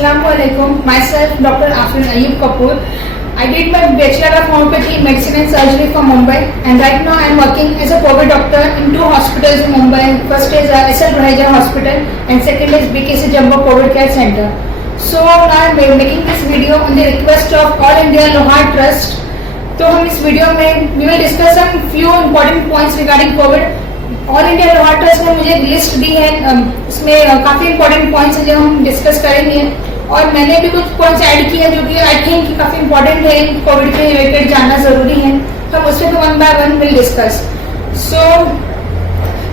Assalamualaikum. Myself, Dr. Afrin Ayub Kapoor. I did my Bachelor of Homeopathy in Medicine and Surgery from Mumbai, and right now I am working as a COVID doctor in two hospitals in Mumbai. First is SL Raheja Hospital, and second is BKC Jumbo COVID Care Center. So I am making this video on the request of All India Lohar Trust. तो हम इस video में we will discuss some few important points regarding COVID. All India Lohar trust ने मुझे एक list दी है, इसमें काफी इंपॉर्टेंट पॉइंट्स हैं जो हम डिस्कस करेंगे, और मैंने भी कुछ पॉइंट्स ऐड किए हैं जो कि आई थिंक काफी इंपॉर्टेंट है, कोविड के रिलेटेड जानना जरूरी है। तो हम उससे one by one will discuss. So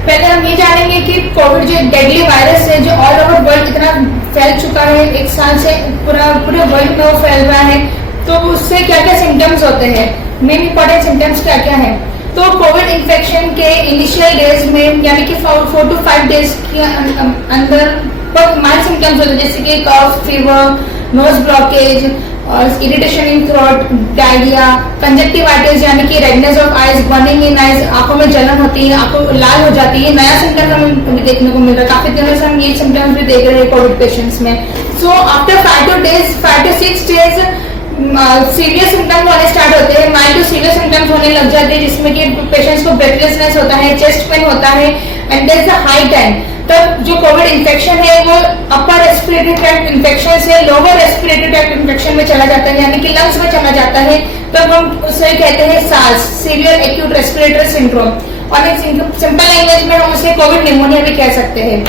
पहले हम ये जानेंगे कि कोविड जो एक डेडली वायरस है जो ऑल ओवर वर्ल्ड इतना फैल चुका है, एक साल से पूरे वर्ल्ड में वो फैल रहा है, तो उससे क्या क्या सिम्टम्स होते हैं, मेन इंपॉर्टेंट सिम्टम्स क्या क्या है। तो कोविड इन्फेक्शन के इनिशियल डेज में यानी कि 4 to 5 डेज के अंदर बहुत माइल्ड सिम्टम्स होते हैं, जैसे कि कफ, फीवर, नोज ब्लॉकेज और इरिटेशन इन थ्रोट, डायरिया, कंजक्टिवाइटिस यानी कि redness of eyes, burning in eyes, आंखों में जलन होती है, आंखों लाल हो जाती है। नया सिम्टम हमें देखने को मिल रहा है, काफी दिनों से हम ये सिम्टम्स भी देख रहे हैं कोविड पेशेंट्स में। So after 5 to 6 days severe symptoms होने स्टार्ट होते हैं, माइल्ड टू सीवियर सिम्टम्स होने लग जाते हैं, जिसमें कि पेशेंट्स को ब्रेथलेसनेस होता है, चेस्ट पेन होता है, and there is a high time. तब जो कोविड इन्फेक्शन है वो अपर रेस्पिरेटरी ट्रैक्ट इन्फेक्शन से लोअर रेस्पिरेटरी ट्रैक्ट इन्फेक्शन में चला जाता है, यानी कि लंग्स में चला जाता है। तब हम उसे कहते हैं SARS, severe acute respiratory syndrome, और एक सिंपल लैंग्वेज में हम उसे कोविड निमोनिया भी कह सकते हैं।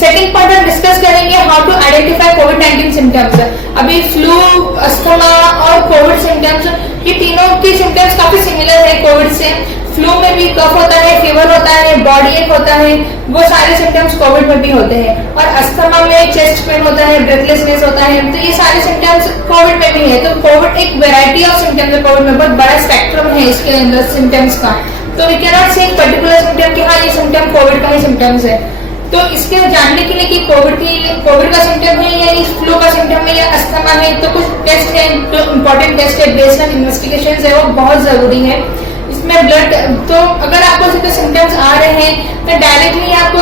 सेकंड पॉइंट हम डिस्कस करेंगे हाउ टू आइडेंटिफाई कोविड-19 सिम्टम्स। अभी फ्लू, अस्थमा और कोविड सिम्टम्स, ये तीनों की सिम्टम्स काफी सिमिलर है कोविड से। फ्लू में भी कफ होता है, फीवर होता है, बॉडी एक होता है, वो सारे सिम्टम्स कोविड में भी होते हैं। और अस्थमा में चेस्ट पेन होता है, ब्रेथलेसनेस होता है, तो ये सारे सिम्टम्स कोविड में भी है। तो कोविड एक वेराइटी ऑफ सिम्टम्स है, कोविड में बहुत बड़ा स्पेक्ट्रम है इसके अंदर सिम्टम्स का। तो वी कैन नॉट से एक पर्टिकुलर सिम्टम कि हाँ ये सिम्टम कोविड का ही सिम्टम्स है। तो इसके जानने के लिए कि कोविड का सिम्टम है या इस फ्लू का सिम्टम है या अस्थमा है, तो कुछ टेस्ट है, जो इम्पोर्टेंट टेस्ट है, बेसलाइन इन्वेस्टिगेशन है, वो बहुत जरूरी है। इसमें ब्लड, तो अगर आपको इसके सिम्टम्स आ रहे हैं तो डायरेक्टली आप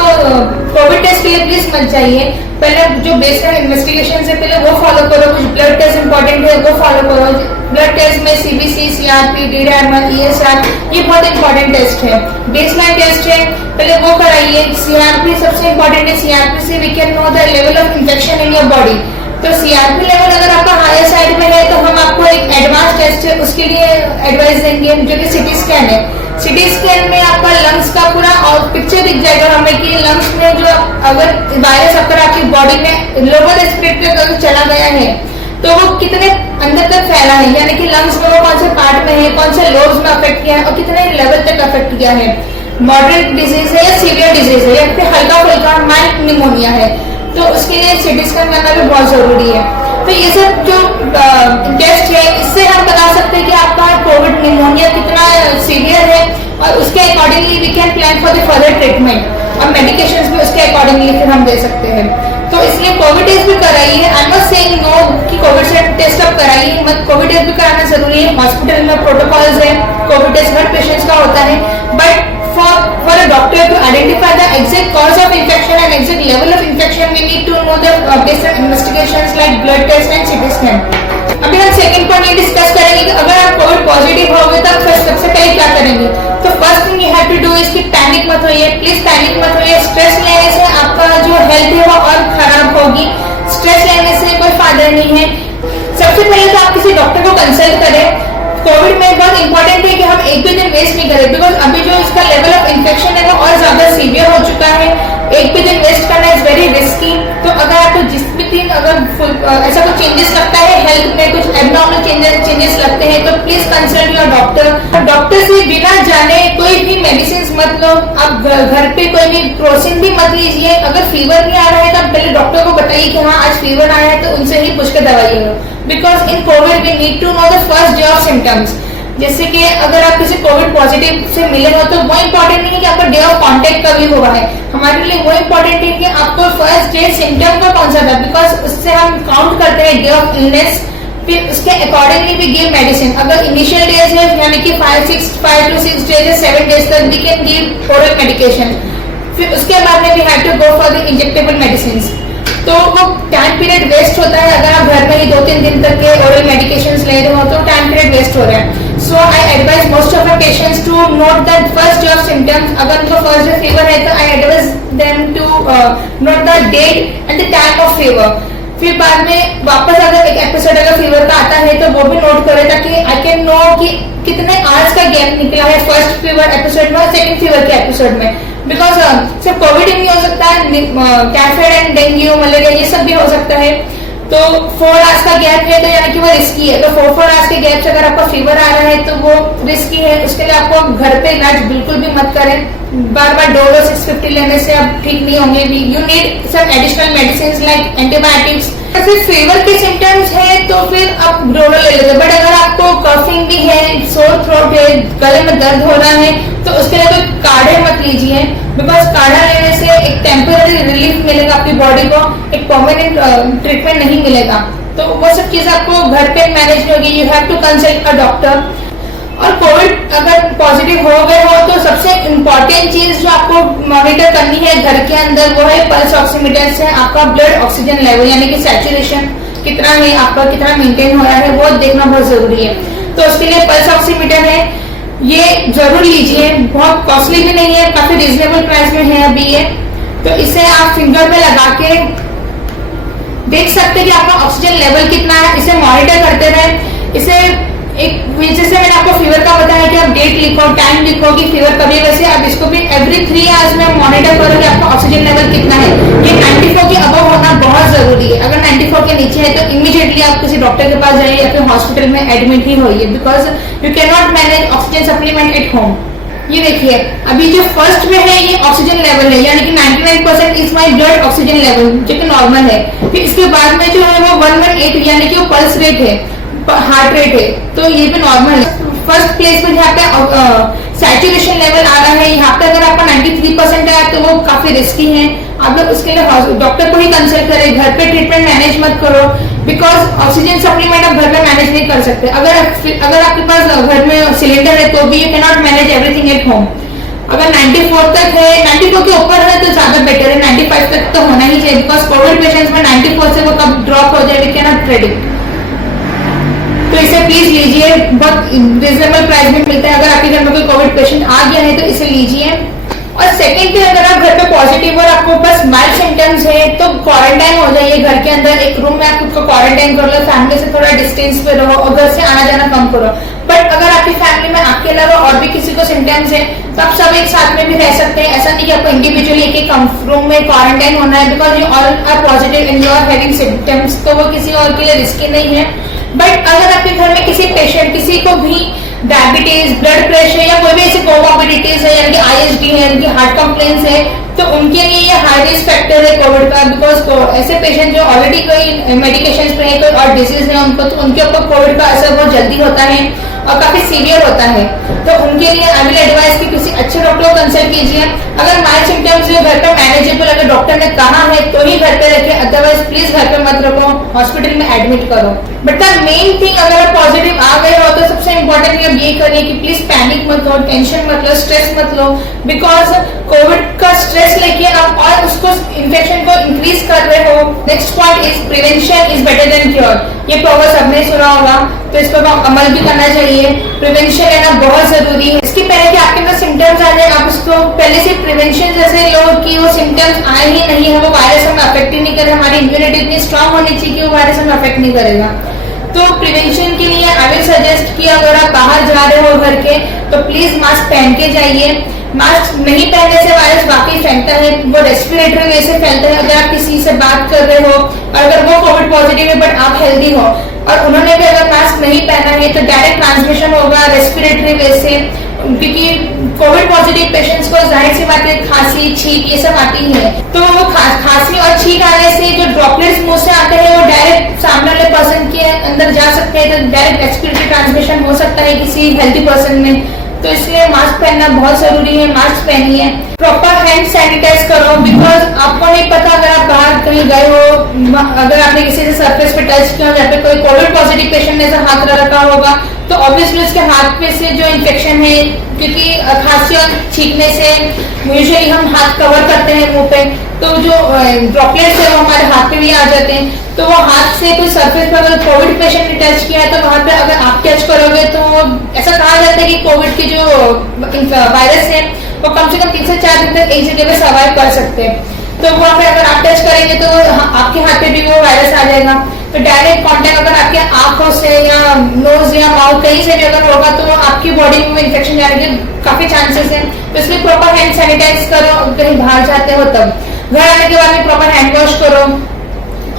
कोविड टेस्ट के लिए प्लीज मत जाइए। पहले जो बेसलाइन इन्वेस्टिगेशन है पहले वो फॉलो करो, कुछ ब्लड टेस्ट इंपॉर्टेंट है वो फॉलो करो। ब्लड टेस्ट में सीबीसी, सीआरपी, डी-डायमर, ईएसआर, ये बहुत इंपॉर्टेंट टेस्ट है। बेसलाइन टेस्ट है, पहले वो कराइए। सीआरपी सबसे इंपॉर्टेंट है, सीआरपी से we can know the level of infection in your body. तो सीआरपी लेवल अगर आपका हायर साइड में है तो हम आपको एक एडवांस टेस्ट है उसके लिए एडवाइस देंगे, जो कि सिटी स्कैन है। सिटी स्कैन में आपका लंग्स का पूरा और पिक्चर दिख जाएगा हमें कि लंग्स में जो अगर वायरस अगर आपकी बॉडी में लोअर रेस्पिरेटरी तक चला गया है तो वो कितने अंदर तक फैला है, यानी कि लंग्स में वो कौन से पार्ट में है, कौन से लोब्स में अफेक्ट किया है और कितने लेवल तक अफेक्ट किया है, मॉडरेट डिजीज है या सीवियर डिजीज है या फिर हल्का फुल्का माइल्ड निमोनिया है, तो उसके लिए सिटी स्कैन करना भी बहुत जरूरी है। तो ये सब जो टेस्ट है इससे हम बता सकते हैं कि आपका कोविड निमोनिया कितना सीवियर है, और उसके accordingly we can plan for the further treatment, और मेडिकेशंस भी उसके अकॉर्डिंगली फिर हम दे सकते हैं। तो इसलिए कोविड टेस्ट भी कराइए। I am not saying no कि कोविड टेस्ट अब कराइए मत, कोविड टेस्ट भी कराना जरूरी है। हॉस्पिटल में प्रोटोकॉल्स है, कोविड टेस्ट हर पेशेंट्स का होता है, but for a doctor to identify the exact cause of infection and exact level of infection, we need to know the basic investigations like blood test and CT scan. अभी हम second point ये discuss करेंगे कि अगर आप Covid positive हो गए तब सबसे पहले क्या करेंगे। तो first thing you have to do is कि पैनिक मत होइए, प्लीज पैनिक मत होइए। स्ट्रेस लेने से आपका जो हेल्थ है वो और खराब होगी, स्ट्रेस लेने से कोई फायदा नहीं है। सबसे पहले तो आप किसी डॉक्टर को कंसल्ट करें। कोविड में बहुत इंपॉर्टेंट है कि हम एक भी दिन वेस्ट नहीं करें, बिकॉज अभी जो इसका लेवल ऑफ इन्फेक्शन है वो और ज्यादा सीवियर हो चुका है। एक भी दिन वेस्ट करना इज वेरी रिस्की। तो अगर आपको जिस भी दिन अगर ऐसा कुछ चेंजेस लगता है हेल्थ में, कुछ एबनॉर्मल चेंजेस लगते हैं, तो please consult your doctor. Doctor से बिना जाने कोई भी मेडिसिन मत लो। आप घर पे कोई भी क्रोसिन भी मत लीजिए। अगर फीवर भी आ रहा है तो पहले डॉक्टर को बताइए कि हाँ आज फीवर आया है, तो उनसे ही पूछ के दवाई लो, because in covid we need to know the first day of symptoms. जैसे कि अगर आप किसी कोविड पॉजिटिव से मिले हो तो वो इम्पोर्टेंट नहीं है कि आपका डे ऑफ कांटेक्ट कभी हुआ है, हमारे लिए वो इम्पोर्टेंट है कि आपको फर्स्ट डे सिम्टम का कौन सा था, बिकॉज उससे हम काउंट करते हैं डे ऑफ इलनेस, फिर उसके अकॉर्डिंगली भी गिव मेडिसिन। अगर इनिशियल डेज है यानी कि 5 to 6 डेज 7 डेज तक we can give oral medication, फिर उसके बाद में we have to go for the injectable medicine. तो वो टाइम पीरियड वेस्ट होता है। अगर आप घर में ही 2-3 दिन तक के ओरल मेडिकेशंस ले रहे हो तो टाइम पीरियड वेस्ट हो रहा है। So I advise most of the patients to note that first day of symptoms. अगर उनको फर्स्ट डे फीवर है तो I advise them to note the date and the time of fever. फिर बाद में वापस अगर एक एपिसोड अगर फीवर का आता है तो वो भी नोट करें ताकि आई कैन नो कि कितने आवर्स का गैप निकला है फर्स्ट फीवर एपिसोड में और सेकंड फीवर के एपिसोड में। बिकॉज सिर्फ कोविड ही नहीं हो सकता है, टाइफाइड एंड डेंगू मलेरिया ये सब भी हो सकता है। तो 4 आवर्स का गैप है तो यानी कि वो रिस्की है। तो 4 आवर्स के गैप से अगर आपका फीवर आ रहा है तो वो रिस्की है। उसके लिए आपको घर पे इलाज बिल्कुल भी मत करें। बार बार डोलो 650 लेने से आप ठीक नहीं होंगे भी। You need some additional medicine like antibiotics. फिर फीवर के सिम्टम्स है तो फिर आप डोलो ले लेते। बट अगर आपको कफिंग भी है, सोर थ्रोट है, गले में दर्द हो रहा है तो उसके लिए तो काढ़े मत लीजिए। बिकॉज काढ़ा लेने से एक टेम्पररी रिलीफ मिलेगा आपकी बॉडी को, एक परमानेंट ट्रीटमेंट नहीं मिलेगा। तो वो सब चीज आपको घर पे मैनेज होगी। You have to consult a doctor. और कोविड अगर पॉजिटिव हो गए हो तो सबसे इम्पोर्टेंट चीज जो आपको मॉनिटर करनी है घर के अंदर वो है पल्स ऑक्सीमीटर से आपका ब्लड ऑक्सीजन लेवल यानी कि सैचुरेशन कितना है आपका, कितना मेंटेन हो रहा है वो देखना बहुत जरूरी है। तो उसके लिए पल्स ऑक्सीमीटर है, ये जरूर लीजिए। बहुत कॉस्टली भी नहीं है, काफी रिजनेबल प्राइस में है अभी ये। तो इसे आप फिंगर में लगा के देख सकते हैं कि आपका ऑक्सीजन लेवल कितना है। इसे मॉनिटर करते रहे। इसे एक जैसे मैंने आपको फीवर का बताया कि आप डेट लिखो, टाइम लिखो कि फीवर कभी, वैसे आप इसको भी एवरी 3 आवर्स में मॉनिटर करो कि आपका ऑक्सीजन लेवल कितना है। ये 94 के अबव होना बहुत जरूरी है। अगर 94 के नीचे है तो इमीडिएटली आप किसी डॉक्टर के पास जाइए या फिर हॉस्पिटल में एडमिट ही होइए। Because you can not manage oxygen supplement at home. ये देखिए अभी जो फर्स्ट में है ये ऑक्सीजन लेवल है यानी कि 99% is my blood oxygen level जो कि नॉर्मल है। फिर इसके बाद में जो है वो 118 यानी कि वो पल्स रेट है, हार्ट रेट है, तो ये भी नॉर्मल है। फर्स्ट प्लेस पर यहाँ पे सैचुरेशन लेवल आ रहा है। यहाँ पे अगर आपका 93% है तो वो काफी रिस्की है। आप लोग उसके लिए डॉक्टर को ही कंसल्ट करें। घर पे ट्रीटमेंट मैनेज मत करो बिकॉज ऑक्सीजन सप्लीमेंट आप घर में मैनेज नहीं कर सकते। अगर आपके पास घर में सिलेंडर है तो भी you can not manage everything at home. अगर 94 तक है, 94 के ऊपर है तो ज्यादा बेटर है। 95 तक तो होना ही चाहिए बिकॉज कोविड पेशेंट्स में 94 से वो कब ड्रॉप हो जाए वी कैन नॉट प्रेडिक्ट। तो इसे प्लीज लीजिए, बहुत रिजनेबल प्राइस में मिलता है। अगर आपके घर में कोई कोविड पेशेंट आ गया है तो इसे लीजिए। और सेकंड थिंग, अगर आप घर पे पॉजिटिव और आपको बस माइल्ड सिम्टम्स है तो क्वारंटाइन हो जाइए घर के अंदर। एक रूम में आप खुद को क्वारंटाइन कर लो, फैमिली से थोड़ा डिस्टेंस पे रहो और घर से आना जाना कम करो। बट अगर आपकी फैमिली में आपके अलावा और भी किसी को सिम्टम्स है तो आप सब एक साथ में भी रह सकते हैं। ऐसा नहीं कि आपको इंडिविजुअली एक रूम में क्वारंटाइन होना है। Because you all are positive and you are having symptoms तो वो किसी और के लिए रिस्की नहीं है। बट अगर आपके घर में किसी पेशेंट, किसी को भी डायबिटीज, ब्लड प्रेशर या कोई भी ऐसे कोमॉर्बिडिटीज है यानी कि ISD है, यानी कि हार्ट कंप्लेंट्स है तो उनके लिए ये हाई रिस्क फैक्टर है कोविड का। बिकॉज ऐसे पेशेंट जो ऑलरेडी कोई मेडिकेशन पे है, कोई और डिजीज है उनको, तो उनके ऊपर कोविड का असर बहुत जल्दी होता है और काफी सीवियर होता है। तो उनके लिए आई विल एडवाइस कि किसी अच्छे डॉक्टर को कंसल्ट कीजिए। अगर माइल्ड सिम्टम्स जो घर पे मैनेजेबल अगर डॉक्टर ने कहा है तो ही घर पे रखें, अदरवाइज प्लीज घर पे मत रखो, हॉस्पिटल में एडमिट करो। बट द मेन थिंग, अगर आप पॉजिटिव आ गए हो तो सबसे इंपॉर्टेंट थिंग ये करिए कि प्लीज पैनिक मत लो, टेंशन मत लो, स्ट्रेस मत लो। बिकॉज कोविड का स्ट्रेस लेके आप और उसको इन्फेक्शन को इंक्रीज कर रहे हो। Next point is prevention is better than cure. ये प्रोवर्ब सबने सुना होगा तो इस पर अमल भी करना चाहिए। प्रिवेंशन लेना बहुत जरूरी है। इसके पहले कि आपके अंदर सिम्टम्स आ जाए आप उसको पहले से प्रिवेंशन जैसे लो कि वो सिम्टम्स आए ही नहीं है, वो वायरस हमें अफेक्ट ही नहीं करे। हमारी इम्यूनिटी इतनी स्ट्रांग होनी चाहिए कि वो वायरस हमें अफेक्ट नहीं करेगा। तो प्रिवेंशन के लिए आई विल सजेस्ट कि अगर आप बाहर जा रहे हो घर के तो प्लीज मास्क पहन के जाइए। मास्क नहीं पहनने से वायरस वाकई फैलता है, वो रेस्पिरेटरी वे से फैलता है। अगर आप किसी से बात कर रहे हो और अगर वो कोविड पॉजिटिव है बट आप हेल्दी हो और उन्होंने भी अगर मास्क नहीं पहना है तो डायरेक्ट ट्रांसमिशन होगा रेस्पिरेटरी वे से। क्योंकि कोविड पॉजिटिव पेशेंट्स को जाहिर सी बात है खांसी, छींक ये सब आती है। तो वो खांसी और छींक आने से जो ड्रॉपलेट्स मुंह से आते हैं वो डायरेक्ट सामने वाले पर्सन के अंदर जा सकते हैं, तो डायरेक्ट रेस्पिरेटरी ट्रांसमिशन हो सकता है किसी हेल्दी पर्सन में। तो इसलिए मास्क पहनना बहुत जरूरी है। मास्क पहनिए, प्रॉपर हैंड सैनिटाइज करो। बिकॉज आपको नहीं पता अगर आप बाहर कहीं गए हो, अगर आपने किसी से सरफेस पे टच किया, या फिर कोई कोविड पॉजिटिव पेशेंट ने ऐसा हाथ रखा होगा तो ऑब्वियसली उसके हाथ पे से जो इन्फेक्शन है, क्योंकि खांसी और छींकने से यूजुअली हम हाथ कवर करते हैं मुंह पे, तो जो ड्रॉपलेट्स है वो हमारे हाथ पे भी आ जाते हैं। तो वो हाथ से कोई सरफेस पर अगर कोविड पेशेंट ने टच किया है तो वहां पे अगर आप टच करोगे तो ऐसा कहा जाता है कि कोविड की जो वायरस है वो कम से कम 3 से 4 दिन तक एक जगह पे सर्वाइव कर सकते हैं। तो वहाँ पे अगर आप टच करेंगे तो आपके हाथ पे भी वो वायरस आ जाएगा। तो डायरेक्ट कांटेक्ट अगर आपके आंखों से या नोज या माउथ कहीं से भी अगर होगा तो आपकी बॉडी में इन्फेक्शन जाने के काफी चांसेस हैं। तो इसलिए प्रॉपर हैंड सैनिटाइज करो कहीं बाहर जाते हो तब। घर आने के बाद में प्रॉपर हैंड वॉश करो।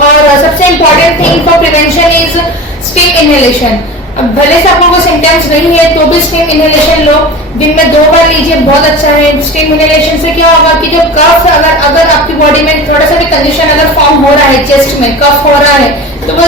और सबसे important thing for prevention is steam inhalation. अब भले से आपको कोई सिम्टम्स नहीं है तो भी स्टीम इनहेलेशन लो, दिन में 2 बार लीजिए, बहुत अच्छा है। स्टीम इनहेलेशन से क्या होगा कि जो कफ अगर आपकी बॉडी में थोड़ा सा भी कंडीशन अगर फॉर्म हो रहा है, चेस्ट में कफ हो रहा है, तो वो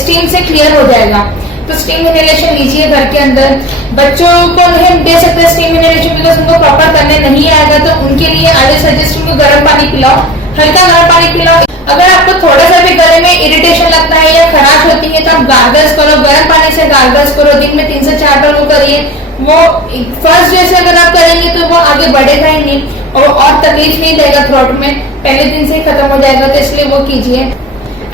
स्टीम से क्लियर हो जाएगा। तो स्टीम इनहेलेशन लीजिए घर के अंदर। बच्चों को नहीं दे सकते स्टीम इनहेलेशन बिकॉज उनको प्रॉपर करने नहीं आएगा, तो उनके लिए आई विल सजेस्ट उनको गर्म पानी पिलाओ, हल्का गर्म पानी पिलाओ। अगर आपको थोड़ा सा भी गले में इरिटेशन लगता है या खराश होती है तो आप गार्गल्स करो, गर्म पानी से गार्गल्स करो, दिन में 3 से 4 बार वो करिए। वो फर्स्ट जैसे अगर आप करेंगे तो वो आगे बढ़ेगा ही नहीं और तकलीफ नहीं देगा थ्रोट में, पहले दिन से ही खत्म हो जाएगा। तो इसलिए वो कीजिए।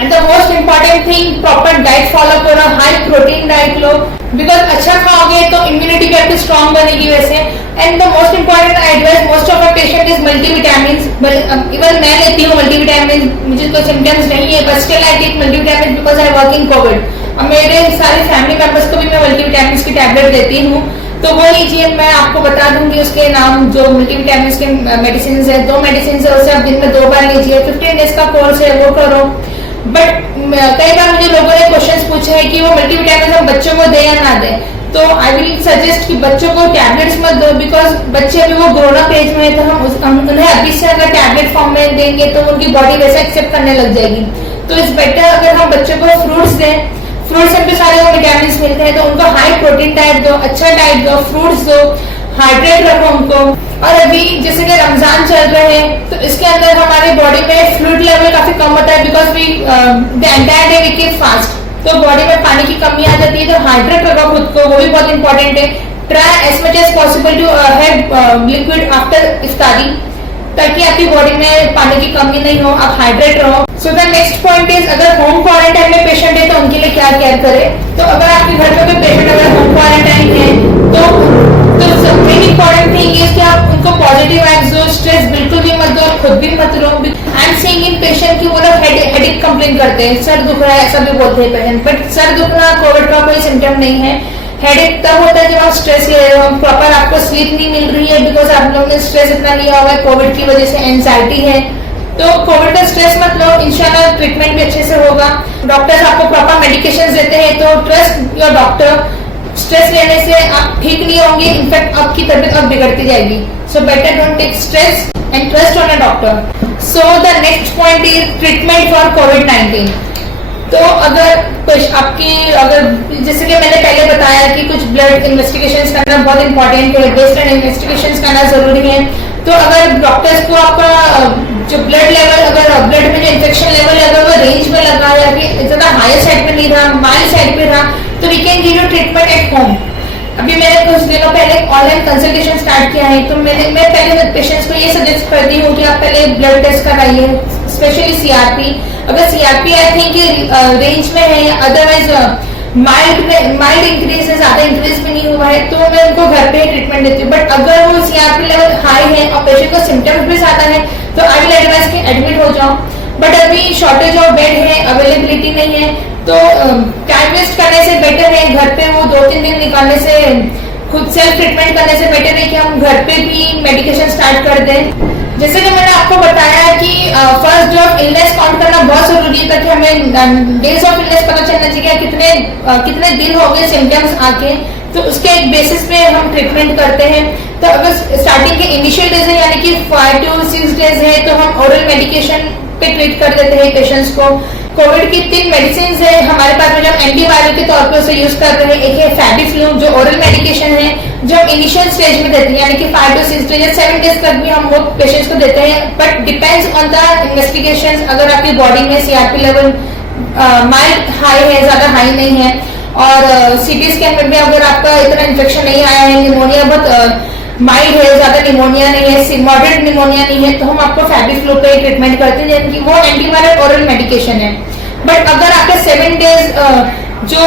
And the most important thing, proper diet follow करो, हाई प्रोटीन डाइट लो, बिकॉज अच्छा खाओगे तो इम्यूनिटी भी आपकी स्ट्रॉन्ग बनेगी वैसे। And the most important advice most of a patient is multivitamin. Even मैं लेती हूँ मल्टीविटामिन, मुझे कोई सिम्टम्स नहीं है but still I take multivitamin because I work in covid. और मेरे सारे फैमिली मेंबर्स को भी मैं मल्टीविटामिन की टैबलेट देती हूँ। तो वो लीजिए, मैं आपको बता दूंगी उसके नाम, जो मल्टीविटामिन के मेडिसिन है, 2 मेडिसिन है, उसे आप दिन में 2 बार लीजिए। 15 डेज का कोर्स है वो करो। बट कई बार मुझे लोगों ने क्वेश्चंस पूछे हैं कि वो मल्टीविटामिन हम बच्चों को दे या ना दे। तो आई विल सजेस्ट कि बच्चों को टैबलेट्स मत दो, बिकॉज बच्चे अभी वो ग्रोन अप एज में है, तो हम उन्हें अभी से अगर टैबलेट फॉर्म में देंगे तो उनकी बॉडी वैसा एक्सेप्ट करने लग जाएगी। तो इट्स बेटर अगर हम बच्चों को फ्रूट्स दें, फ्रूट्स में भी सारे वो विटामिन मिलते हैं, तो उनको हाई प्रोटीन डाइट दो, अच्छा डाइट दो, फ्रूट्स दो, हाइड्रेट रखो उनको। और अभी जैसे कि रमजान चल रहे हैं तो इसके अंदर हमारी बॉडी में फ्लूइड लेवल काफी कम होता है because we the entire day we keep fast, तो बॉडी में पानी की कमी आ जाती है। तो हाइड्रेट रखो खुद को, वो भी बहुत इंपॉर्टेंट है। Try as much as possible to have liquid after इफ्तारी, ताकि आपकी बॉडी में पानी की कमी नहीं हो, आप हाइड्रेट रहो। सो द नेक्स्ट पॉइंट इज, अगर होम क्वारंटाइन में पेशेंट है तो उनके लिए क्या केयर करें। तो अगर आपके घर पे कोई पेशेंट अगर होम क्वारंटाइन है तो मेन इंपॉर्टेंट थिंग इज कि आप उनको पॉजिटिव वाइब्स दो, स्ट्रेस बिल्कुल भी मत दो, खुद भी मत लो। I am seeing in patient की वो लोग हेडेक कंप्लेन करते हैं, सर दुख रहा है ऐसा भी बोलते हैं पेशेंट, बट सर दुखना कोविड का कोई सिम्टम नहीं है। हेडेक तब होता है जब आप स्ट्रेस ले रहे हो, प्रॉपर आपको स्लीप नहीं मिल रही है बिकॉज आप लोगों ने स्ट्रेस इतना लिया हुआ है, कोविड की वजह से एंजाइटी है। तो कोविड का स्ट्रेस मत लो, इंशाल्लाह ट्रीटमेंट भी अच्छे से होगा। डॉक्टर्स आपको प्रॉपर मेडिकेशन देते हैं, तो ट्रस्ट योर डॉक्टर। स्ट्रेस लेने से आप ठीक नहीं होंगे, इनफैक्ट आपकी तबीयत अब बिगड़ती जाएगी। So better don't take stress and trust on a doctor. So the next point is treatment for कोविड-19। तो अगर जैसे कि मैंने पहले बताया कि कुछ ब्लड इन्वेस्टिगेशंस करना बहुत इंपॉर्टेंट है, बेसलाइन इन्वेस्टिगेशंस करना जरूरी है। तो अगर डॉक्टर्स को आपका जो ब्लड लेवल, अगर ब्लड में जो इन्फेक्शन लेवल है अगर वो रेंज में लगा या कि ज्यादा हायर साइड पे नहीं रहा, माइल्ड साइड पे रहा, तो we can give you treatment at home. अभी मैंने कुछ दिनों पहले ऑनलाइन कंसल्टेशन स्टार्ट किया है, तो मैं पहले पेशेंट्स को ये सजेस्ट करती हूँ कि आप पहले ब्लड टेस्ट कराइए, स्पेशली सीआरपी। अगर सीआरपी आई थिंक रेंज में है, अदरवाइज माइल्ड इंक्रीज है, ज्यादा इंक्रीज भी नहीं हुआ है, तो मैं उनको घर पे ही ट्रीटमेंट देती हूँ। बट अगर वो सीआरपी लेवल हाई है और पेशेंट को सिम्टम्स भी ज्यादा है तो आई विल एडवाइस कि एडमिट हो जाओ। बट अभी शॉर्टेज ऑफ बेड है, अवेलेबिलिटी नहीं है, तो टाइम वेस्ट करने से बेटर है घर पे वो 2-3 दिन निकालने से, खुद सेल्फ ट्रीटमेंट करने से बेटर है कि हम घर पे भी मेडिकेशन स्टार्ट कर दें। जैसे कि मैंने आपको बताया कि first day of illness count करना बहुत जरूरी है, ताकि हमें डेज ऑफ इलनेस पता चलना चाहिए कितने दिन हो गए सिम्टम्स आके, तो उसके एक बेसिस पे हम ट्रीटमेंट करते हैं। तो अगर स्टार्टिंग के इनिशियल डेज है यानी कि 5 to 6 डेज है तो हम ओरल मेडिकेशन पे ट्रीट कर देते हैं पेशेंट्स को। कोविड की 3 मेडिसिन है हमारे पास में, जो एंटीवायरल के तौर पर उसे यूज कर रहे हैं। एक है फैबिफ्लू जो ओरल मेडिकेशन है, जो इनिशियल स्टेज में देते हैं यानी कि 5 to 6 डेज या 7 डेज तक भी हम वो पेशेंट्स को देते हैं। But depends on the investigation, अगर आपकी बॉडी में सीआरपी लेवल माइल्ड हाई है, ज्यादा हाई नहीं है, और सीटी स्कैन में भी अगर आपका इतना इन्फेक्शन नहीं आया है, निमोनिया बहुत माइल्ड है, ज्यादा निमोनिया नहीं है, मॉडरेट निमोनिया नहीं है, तो हम आपको फैबिफ्लू पे ट्रीटमेंट करते हैं, यानी कि वो एंटीवायरल ओरल मेडिकेशन है। बट अगर आपके 7 डेज जो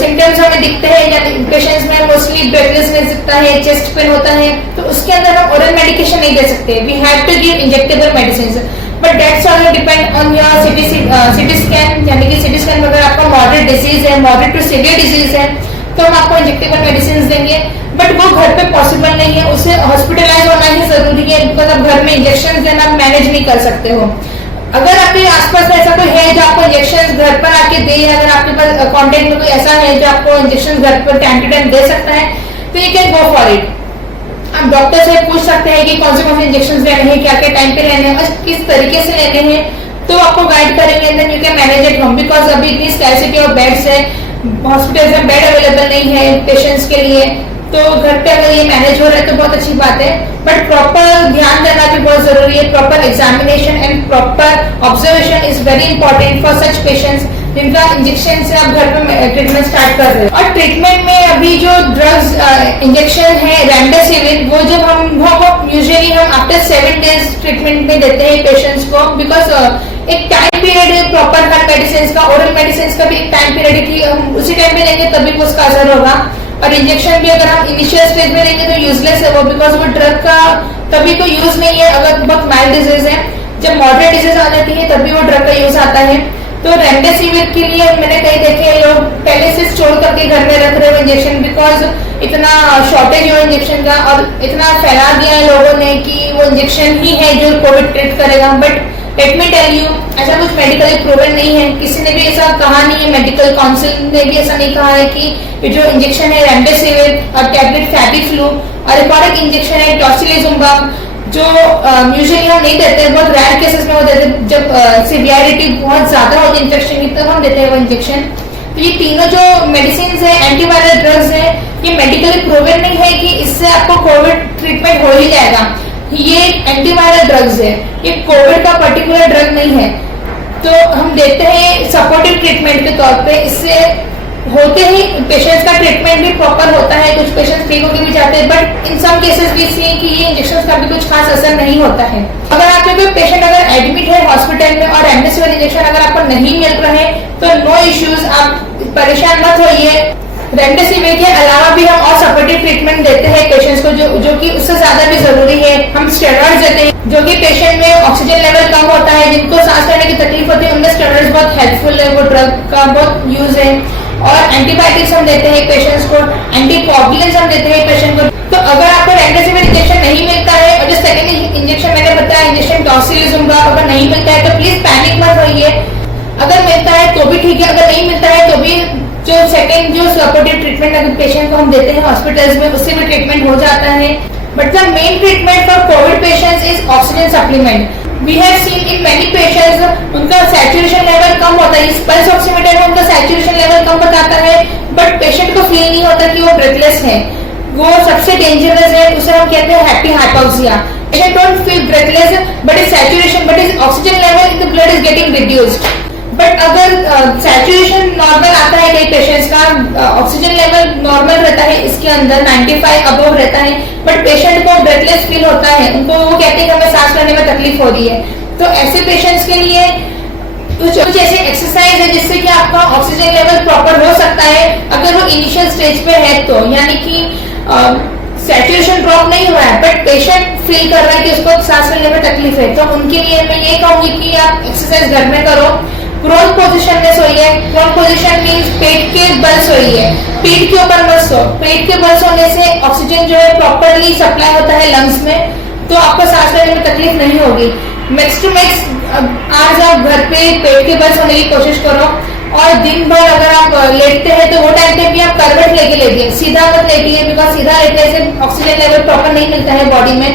सिम्टम्स हमें दिखते हैं या पेशेंट्स में मोस्टली ब्रेथलेसनेस दिखता है, चेस्ट पेन होता है, तो उसके अंदर हम ओरल मेडिकेशन नहीं दे सकते, we have to give injectable medicine. But that's all depend on your CT scan, यानी कि सिटी स्कैन में अगर आपका मॉडरेट डिजीज है, मॉडरेट टू सीवियर डिजीज है, तो हम आपको इंजेक्टेबल मेडिसिन देंगे। बट वो घर पे पॉसिबल नहीं है, उसे हॉस्पिटलाइज होना ही जरूरी है, बिकॉज आप घर में इंजेक्शन देना मैनेज नहीं कर सकते हो। अगर आपके आसपास ऐसा कोई है जो आपको इंजेक्शन घर पर आके दे, अगर आपके पास कॉन्टेक्ट में कोई ऐसा है जो आपको इंजेक्शन घर पर टाइम टू टाइम दे सकता है, तो you can go for it. आप डॉक्टर से पूछ सकते हैं कि कौन से इंजेक्शन लेने हैं, क्या क्या टाइम पे लेने हैं और किस तरीके से लेने हैं, तो आपको गाइड करेंगे, and then you can manage at home. Because अभी इतनी स्कैर्सिटी ऑफ बेड्स है, हॉस्पिटल में बेड अवेलेबल नहीं है पेशेंट्स के लिए, तो घर पे अगर ये मैनेज हो रहा है तो बहुत अच्छी बात है। बट प्रॉपर ध्यान देना भी बहुत जरूरी है, proper examination and proper observation is very important for such patients जिनका इंजेक्शन से आप घर पे ट्रीटमेंट स्टार्ट कर रहे हो। और ट्रीटमेंट में अभी जो ड्रग्स इंजेक्शन है रेमडेसिविर, वो जब हम यूजुअली हम आफ्टर 7 डेज ट्रीटमेंट में देते हैं पेशेंट्स को, बिकॉज एक टाइम पीरियड है प्रॉपर हर मेडिसिन का, ओरल मेडिसिन का भी एक टाइम पीरियड है कि हम उसी टाइम पे लेंगे तभी उसका असर होगा। और इंजेक्शन भी अगर हम इनिशियल स्टेज में लेंगे तो यूजलेस है वो, बिकॉज वो ड्रग का तभी तो यूज नहीं है अगर बहुत माइल्ड डिजीज है। जब मॉडरेट डिजीज आ जाती है तभी वो ड्रग का यूज आता है। तो रेमडेसिविर के लिए मैंने कई देखे लोग पहले से स्टोर करके घर में रख रहे हो इंजेक्शन, बिकॉज इतना शॉर्टेज हो इंजेक्शन का और इतना फैला दिया है लोगों ने कि वो इंजेक्शन ही है जो कोविड ट्रीट करेगा। But let me tell you, ऐसा कुछ मेडिकली प्रूवन नहीं है, किसी ने भी ऐसा कहा नहीं है, मेडिकल काउंसिल ने भी ऐसा नहीं कहा है कि ये जो इंजेक्शन है रेमडेसिविर और टैबलेट फैबिफ्लू और एक और इंजेक्शन है टॉसिलिजुमाब जो यूजुअली हम नहीं देते, बहुत रेयर केसेस में वो देते, जब सिवियरिटी बहुत ज्यादा होती है इन्फेक्शन की तब हम देते हैं वो इंजेक्शन। तो ये तीनों जो मेडिसिन है, एंटीवायरल ड्रग्स है, ये मेडिकली प्रूवन नहीं है कि इससे आपको कोविड ट्रीटमेंट हो ही जाएगा। ये एंटीवायरल ड्रग्स है, ये कोविड का पर्टिकुलर ड्रग नहीं है। तो हम देते हैं सपोर्टिव ट्रीटमेंट के तौर पे, इससे होते ही पेशेंट्स का ट्रीटमेंट भी प्रॉपर होता है, कुछ पेशेंट्स ठीक होकर भी जाते हैं, बट इन सम केसेस भी सी कि ये इंजेक्शन का भी कुछ खास असर नहीं होता है। अगर आपके कोई पेशेंट अगर एडमिट है हॉस्पिटल में और रेमडेसिविर इंजेक्शन अगर आपको नहीं मिल रहे तो नो इश्यूज, आप परेशान मत होइए। रेमडेसिविर के अलावा भी हम और सपोर्टिव ट्रीटमेंट देते हैं पेशेंट्स को, जो कि उससे ज्यादा भी जरूरी है। हम स्टेरॉइड्स देते हैं, जो कि पेशेंट में ऑक्सीजन लेवल कम होता है, जिनको सांस लेने की तकलीफ होती है, उनमें स्टेरॉइड्स बहुत हेल्पफुल है, वो ड्रग का बहुत यूज है। और एंटीबायोटिक्स हम देते हैं पेशेंट्स को, एंटीकोगुलेंट्स हम देते हैं पेशेंट को। तो अगर आपको रेमडेसिविर इंजेक्शन नहीं मिलता है और जो सेकंड इंजेक्शन मैंने बताया इंजेक्शन टॉसिलिजुमाब अगर नहीं मिलता है तो प्लीज पैनिक मत होइए। अगर मिलता है तो भी ठीक है, अगर नहीं मिलता है तो भी जो सेकंड जो सपोर्टिव ट्रीटमेंट अगर पेशेंट को हम देते हैं हॉस्पिटल्स में उससे भी ट्रीटमेंट हो जाता है। But the main treatment for Covid patients is oxygen supplement. We have seen in many patients उनका सैचुरेशन लेवल कम होता है, इस पल्स ऑक्सीमीटर में उनका सैचुरेशन लेवल कम बताता है, बट पेशेंट को फील नहीं होता कि वो ब्रेथलेस है। वो सबसे डेंजरस है, उसे हम कहते हैं happy hypoxia. Patient don't feel breathless but is saturation but is oxygen level in the blood is getting reduced. But अगर सैचुरेशन नॉर्मल आता है कई पेशेंट्स का, ऑक्सीजन लेवल नॉर्मल रहता है इसके अंदर 95 अबव रहता है, बट पेशेंट को ब्रेथलेस फील होता है, उनको वो कहते हैं कि हमें सांस लेने में तकलीफ हो रही है। तो ऐसे पेशेंट्स के लिए कुछ ऐसे एक्सरसाइज है जिससे कि आपका ऑक्सीजन लेवल प्रॉपर हो सकता है अगर वो इनिशियल स्टेज पे है, तो यानी कि सैचुरेशन ड्रॉप नहीं हुआ है बट पेशेंट फील कर रहा है कि उसको सांस लेने में तकलीफ है, तो उनके लिए मैं ये कहूंगी कि आप एक्सरसाइज घर में करो। प्रोन पोजीशन में सोइए, प्रोन पोजीशन मींस पेट के बल सोइए, पीठ के ऊपर मत सो। पेट के बल सोने से ऑक्सीजन जो है प्रॉपरली सप्लाई होता है लंग्स में, तो आपको सांस लेने में तकलीफ नहीं होगी। मैक्स टू मैक्स आज आप घर पे पेट के बल सोने की कोशिश करो, और दिन भर अगर आप लेटते हैं तो वो टाइम पे भी आप करवट लेके लेटिए, सीधा मत लेटिए, बिकॉज सीधा लेटने से ऑक्सीजन लेवल प्रॉपर नहीं मिलता है बॉडी में।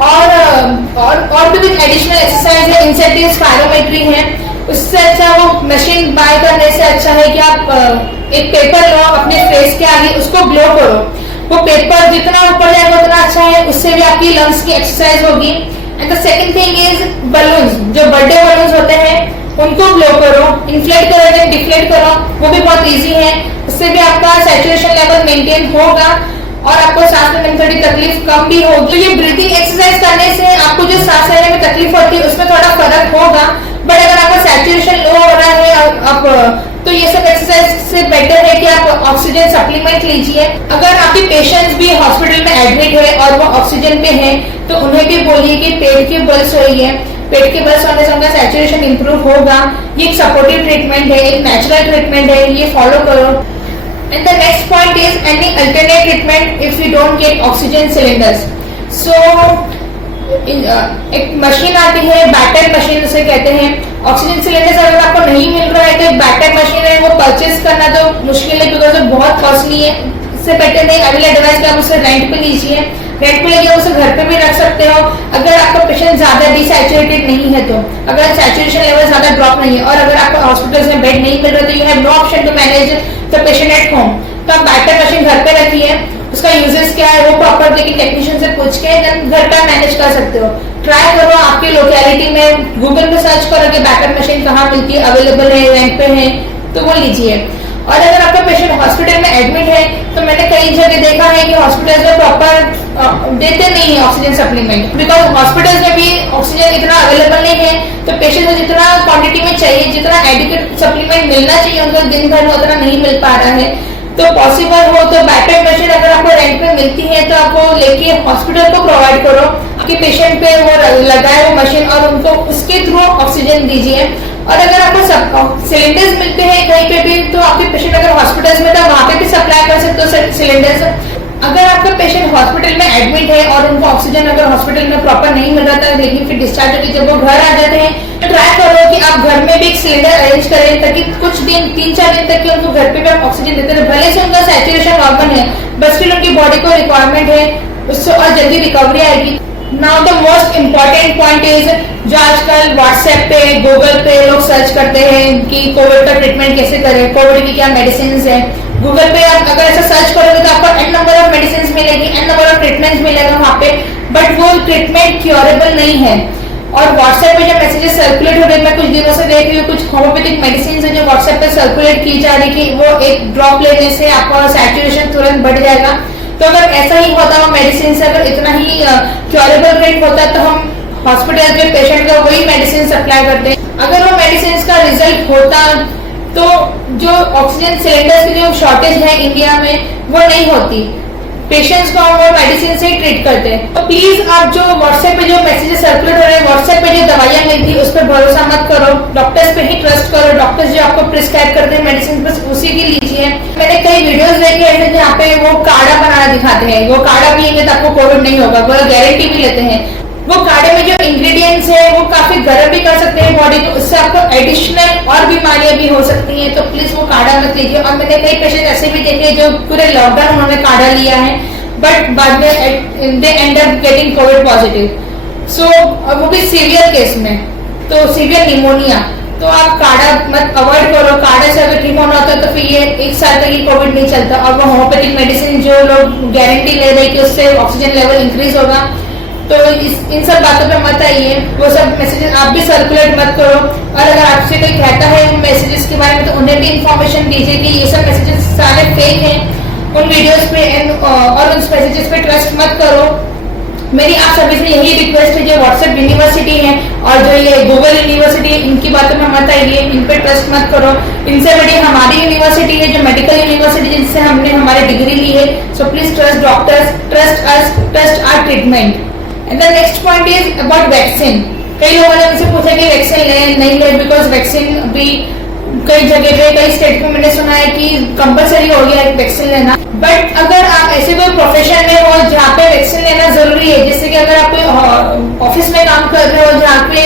और भी कुछ एडिशनल एक्सरसाइज है, इंसेंटिव स्पायरोमेट्री है, उससे अच्छा वो मशीन बाय करने से अच्छा है कि आप एक पेपर लो अपने फेस के आगे, उसको ग्लो करो। वो पेपर जितना ऊपर जाएगा उतना अच्छा है, उससे भी आपकी लंग्स की एक्सरसाइज होगी। And the second thing is balloons, जो बर्थडे बलून्स होते हैं उनको ग्लो करो, इन्फ्लेट करो देन डिफ्लेट करो, वो भी बहुत इजी है। उससे भी आपका सैचुरेशन लेवल मेंटेन होगा और आपको सांस लेने में थोड़ी तकलीफ कम भी होगी। तो ये ब्रीथिंग एक्सरसाइज करने से आपको जो सांस लेने में तकलीफ होती है उसमें थोड़ा फर्क होगा, बट अगर आपका सैचुरेशन लो हो रहा है आप तो ये सब एक्सरसाइज से बेटर है कि आप ऑक्सीजन सप्लीमेंट लीजिए। अगर आपके पेशेंट्स भी हॉस्पिटल में एडमिट है और वो ऑक्सीजन पे है तो उन्हें भी बोलिए कि पेट की पल्स हुई है, पेट के बल्स होने से उनका सैचुरेशन इंप्रूव होगा। ये एक सपोर्टिव ट्रीटमेंट है, एक नेचुरल ट्रीटमेंट है, ये फॉलो करो। And the next point is any alternate treatment if you don't get oxygen cylinders. So एक मशीन आती है, बैटर मशीन उसे कहते हैं। ऑक्सीजन सिलेंडर्स अगर आपको नहीं मिल रहा है तो एक बैटर मशीन है, वो परचेज करना तो मुश्किल है बिकॉज वो बहुत कॉस्टली है। इससे बेटर नहीं, अगले एडवाइस कि आप उसे रेंट पे लीजिए, रेंट पे लेके उसे घर पे भी रख सकते हो अगर आपका पेशेंट ज्यादा डिसैचुरेटेड नहीं है तो। अगर सैचुरेशन लेवल ज्यादा ड्रॉप नहीं है और अगर आपको हॉस्पिटल में बेड नहीं मिल रहा तो you have no option to manage the patient at home, तो आप बैटर मशीन घर पे रखिए। उसका यूजेस क्या है वो प्रॉपर देखिए, टेक्नीशियन से पूछ के घर पर मैनेज कर सकते हो। ट्राई करो आपकी लोकेलिटी में, गूगल पे सर्च करो कि बैकअप मशीन कहाँ मिलती है, अवेलेबल है, रेंट पे है, तो वो लीजिए। और अगर आपका पेशेंट हॉस्पिटल में एडमिट है तो मैंने कई जगह देखा है कि हॉस्पिटल में प्रॉपर देते नहीं है ऑक्सीजन सप्लीमेंट, बिकॉज हॉस्पिटल में भी ऑक्सीजन इतना अवेलेबल नहीं है। तो पेशेंट को जितना क्वांटिटी में चाहिए, जितना एडिक्वेट सप्लीमेंट मिलना चाहिए उनको दिन भर में उतना नहीं मिल पा रहा है। तो पॉसिबल हो तो बैटर मशीन अगर आपको रेंट पे मिलती है तो आप वो लेके हॉस्पिटल को प्रोवाइड करो, आपके पेशेंट पे वो लगाए वो मशीन और उनको उसके थ्रू ऑक्सीजन दीजिए। और अगर आपको सिलेंडर्स मिलते हैं कहीं पे भी तो आपके पेशेंट अगर हॉस्पिटल्स में तो वहां पे भी सप्लाई कर सकते हो सिलेंडर्स। अगर आपका पेशेंट हॉस्पिटल में एडमिट है और उनको ऑक्सीजन अगर हॉस्पिटल में प्रॉपर नहीं मिल रहा था लेकिन फिर डिस्चार्ज होकर जब वो घर आ जाते हैं तो ट्राई करो कि आप घर में भी एक सिलेंडर अरेंज करें ताकि कुछ दिन 3-4 दिन तक कि उनको घर पे भी आप ऑक्सीजन देते रहे। भले से उनका सैचुरेशन नॉर्मल है बट स्टिल उनकी बॉडी को रिक्वायरमेंट है, उससे और जल्दी रिकवरी आएगी। Now the most important point is जो आजकल व्हाट्सएप पे गूगल पे लोग सर्च करते हैं कि कोविड का ट्रीटमेंट कैसे करें, कोविड की क्या मेडिसिन है। गूगल पे आप अगर ऐसा सर्च करोगे तो आपको एन नंबर ऑफ मेडिसिन मिलेगी, एन नंबर ऑफ ट्रीटमेंट मिलेगा वहाँ पे, बट वो ट्रीटमेंट क्योरेबल नहीं है। और व्हाट्सएप पे जो मैसेजेस सर्कुलेट हो रहे, मैं कुछ दिनों से देख रही हूँ कुछ होम्योपैथिक मेडिसिन है जो व्हाट्सएप पे सर्कुलेट की जा रही कि वो एक ड्रॉप लेने से आपका सैचुरेशन तुरंत बढ़ जाएगा। तो अगर ऐसा ही होता है मेडिसिन से अगर इतना ही क्योरेबल रेट होता तो हम हॉस्पिटल में पेशेंट को वही मेडिसिन सप्लाई करते हैं। अगर वो मेडिसिन का रिजल्ट होता तो जो ऑक्सीजन सिलेंडर्स की जो शॉर्टेज है इंडिया में वो नहीं होती, पेशेंट्स को हम वो मेडिसिन से ही ट्रीट करते हैं। तो प्लीज आप जो व्हाट्सएप पे जो मैसेजेस सर्कुलेट हो रहे हैं, व्हाट्सएप पे जो दवाइयां मिलती है उस पर भरोसा मत करो, डॉक्टर्स पे ही ट्रस्ट करो। डॉक्टर्स जो आपको प्रिस्क्राइब करते हैं मेडिसिन बस उसी की लीजिए। मैंने कई वीडियोस देखे हैं जहाँ पे वो काढ़ा बनाना दिखाते हैं, वो काढ़ा पिएंगे तो आपको कोविड नहीं होगा, वो गारंटी भी लेते हैं। वो काढ़े में जो इंग्रेडिएंट्स है वो काफी गर्म भी कर सकते हैं बॉडी को, उससे आपको एडिशनल और बीमारियां भी हो सकती हैं। तो प्लीज वो काढ़ा मत लीजिए। और मैंने कई पेशेंट ऐसे भी देखे जो पूरे लॉकडाउन उन्होंने काढ़ा लिया है बट बाद में they end up getting covid positive, so वो भी सीवियर केस में, तो सीवियर निमोनिया। तो आप काढ़ा मत अवॉइड करो। काढ़े से अगर ठीक होना होता है तो फिर ये 1 साल तक ये कोविड नहीं चलता। और वो होम्योपैथिक मेडिसिन जो लोग गारंटी ले रहे कि उससे ऑक्सीजन लेवल इंक्रीज होगा, तो इन सब बातों पे मत आइए। वो सब मैसेजेस आप भी सर्कुलेट मत करो। और अगर आपसे कोई कहता है उन मैसेजेस के बारे में तो उन्हें भी इंफॉर्मेशन दीजिए कि ये सब मैसेजेस सारे फेक हैं, उन वीडियोस पे और उन मैसेजेस पे ट्रस्ट मत करो। मेरी आप सभी से यही रिक्वेस्ट है, जो व्हाट्सएप यूनिवर्सिटी है और जो ये गूगल यूनिवर्सिटी है इनकी बातों में मत आइए, इन पे ट्रस्ट मत करो। इनसे बड़ी हमारी यूनिवर्सिटी है जो मेडिकल यूनिवर्सिटी जिससे हमने हमारी डिग्री ली है। So please trust doctors, trust us, trust our treatment. And the next point is about vaccine. कई लोगों ने मुझसे पूछा कि वैक्सीन ले नहीं ले, बिकॉज वैक्सीन भी कई जगह पे कई स्टेट में मैंने सुना है कि कंपलसरी हो गया है वैक्सीन लेना। बट अगर आप ऐसे कोई प्रोफेशन में हो जहाँ पे वैक्सीन लेना जरूरी है, जैसे कि अगर आप ऑफिस में काम कर रहे हो जहाँ पे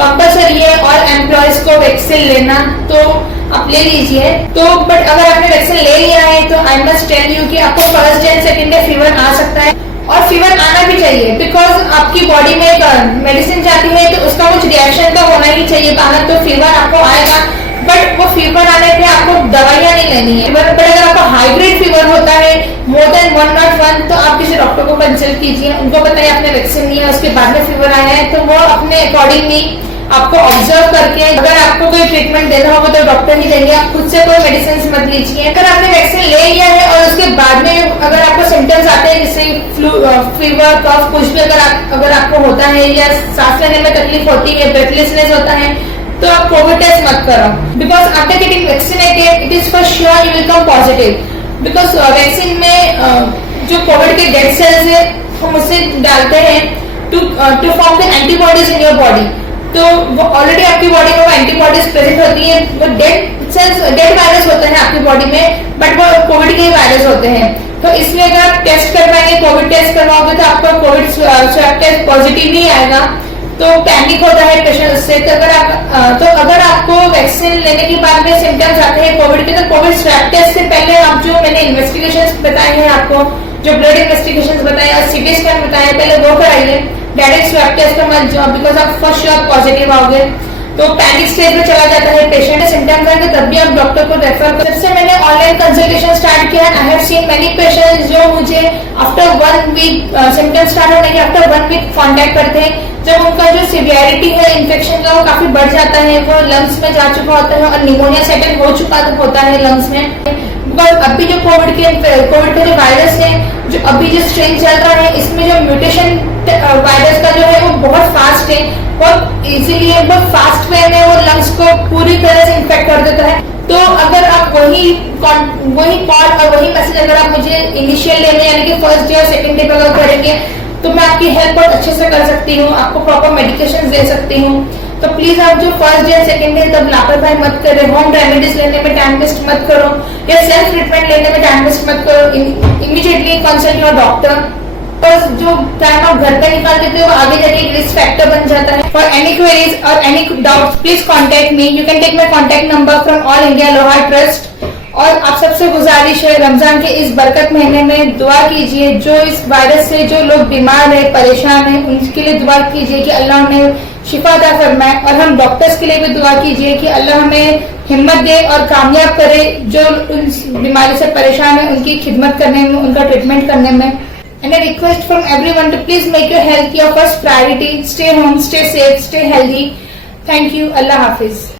कंपलसरी है और एम्प्लॉयज को वैक्सीन लेना, तो आप ले लीजिए। तो बट अगर आपने वैक्सीन ले लिया है तो आई मस्ट टेल यू कि आपको first day second day fever आ सकता है और फीवर आना भी चाहिए, बिकॉज आपकी बॉडी में मेडिसिन जाती है तो उसका कुछ रिएक्शन तो होना ही चाहिए बाहर, तो फीवर आपको आएगा। बट वो फीवर आने पे आपको दवाइयां नहीं लेनी है। बट अगर आपको हाई ग्रेड फीवर होता है मोर देन 101 तो आप किसी डॉक्टर को कंसल्ट कीजिए, उनको बताइए आपने वैक्सीन लिया उसके बाद में फीवर आया है, तो वो अपने अकॉर्डिंगली आपको ऑब्जर्व करके अगर आपको कोई ट्रीटमेंट देना होगा तो डॉक्टर ही देंगे, आप खुद से कोई मेडिसिन मत लीजिए। अगर आपने वैक्सीन ले लिया है और उसके बाद में अगर आपको सिम्टम्स आते हैं जैसे फ्लू, फीवर, कफ कुछ भी अगर आपको होता है या सांस लेने में तकलीफ होती है, ब्रेथलेसनेस होता है, तो आप कोविड टेस्ट मत करो। Because after getting vaccinated it is for sure you will come positive. Because vaccine में जो कोविड के डेड सेल्स है हम उसे डालते हैं to form the antibodies in your body. तो वो ऑलरेडी आपकी बॉडी में वो एंटीबॉडीज प्रेजेंट होती है। वो डेड सेल्स, डेड वायरस होते हैं आपकी बॉडी में, बट वो कोविड के वायरस होते हैं। तो इसलिए अगर आप टेस्ट करवाएंगे, कोविड टेस्ट करवाओगे तो आपका कोविड स्वैब टेस्ट पॉजिटिव नहीं आएगा, तो पैनिक होता है पेशेंट उससे। तो अगर आपको वैक्सीन लेने के बाद में सिम्टम्स आते हैं कोविड के, तो कोविड स्वैब टेस्ट से पहले आप जो मैंने इन्वेस्टिगेशंस बताए हैं आपको, जो ब्लड इन्वेस्टिगेशंस बताए और सीटी स्कैन बताए, पहले वो कराइए। डायरेक्ट स्वैब टेस्ट पर मत जाओ, बिकॉज आप फर्स्ट श्योर पॉजिटिव आओगे तो पैनिक स्टेज में चला जाता है पेशेंट। सिम्टम्स आएंगे तब भी आप डॉक्टर को रेफर करें। जब से मैंने ऑनलाइन कंसल्टेशन स्टार्ट किया, I have seen many patients जो मुझे आफ्टर 1 वीक सिम्टम्स स्टार्ट होने के आफ्टर 1 वीक कॉन्टेक्ट करते हैं। जब उनका जो सिवियरिटी है इन्फेक्शन का वो काफी बढ़ जाता है, वो लंग्स में जा चुका होता है और निमोनिया सेटल हो चुका होता है लंग्स में। बिकॉज अभी जो कोविड का जो वायरस है, जो अभी जो स्ट्रेन चल रहा है, इसमें जो म्यूटेशन वायरस का जो है वो बहुत फास्ट है, बहुत इजीली है, बहुत फास्ट वे में वो लंग्स को पूरी तरह से इन्फेक्ट कर देता है। तो अगर आप वही कॉल और वही मैसेज अगर आप मुझे इनिशियल डे में यानी कि फर्स्ट डे और सेकंड डे पर अगर करेंगे तो मैं आपकी हेल्प बहुत अच्छे से कर सकती हूँ, आपको प्रॉपर मेडिकेशन दे सकती हूँ। तो प्लीज आप जो फर्स्ट डे सेकंड डे तब लापरवाही मत करें, होम रेमेडीज लेने में टाइम वेस्ट मत करो या सेल्फ ट्रीटमेंट लेने में टाइम वेस्ट मत करो। Immediately consult your doctor. बस जो टाइम आप घर पे निकाल देते हो वो आगे जाके एक रिस्क फैक्टर बन जाता है। फॉर एनी क्वेरीज और any doubts please contact me. You can take my contact number from All India Lohar Trust. और आप सबसे गुजारिश है, रमजान के इस बरकत महीने में दुआ कीजिए, जो इस वायरस से जो लोग बीमार है, परेशान है, उनके लिए दुआ कीजिए कि अल्लाह उन्हें शिफा अता फरमाए। और हम डॉक्टर्स के लिए भी दुआ कीजिए कि अल्लाह हमें हिम्मत दे और कामयाब करे जो उन बीमारी से परेशान है उनकी खिदमत करने में, उनका ट्रीटमेंट करने में। And I request from everyone to please make your health your first priority. Stay home, stay safe, stay healthy. Thank you. Allah Hafiz.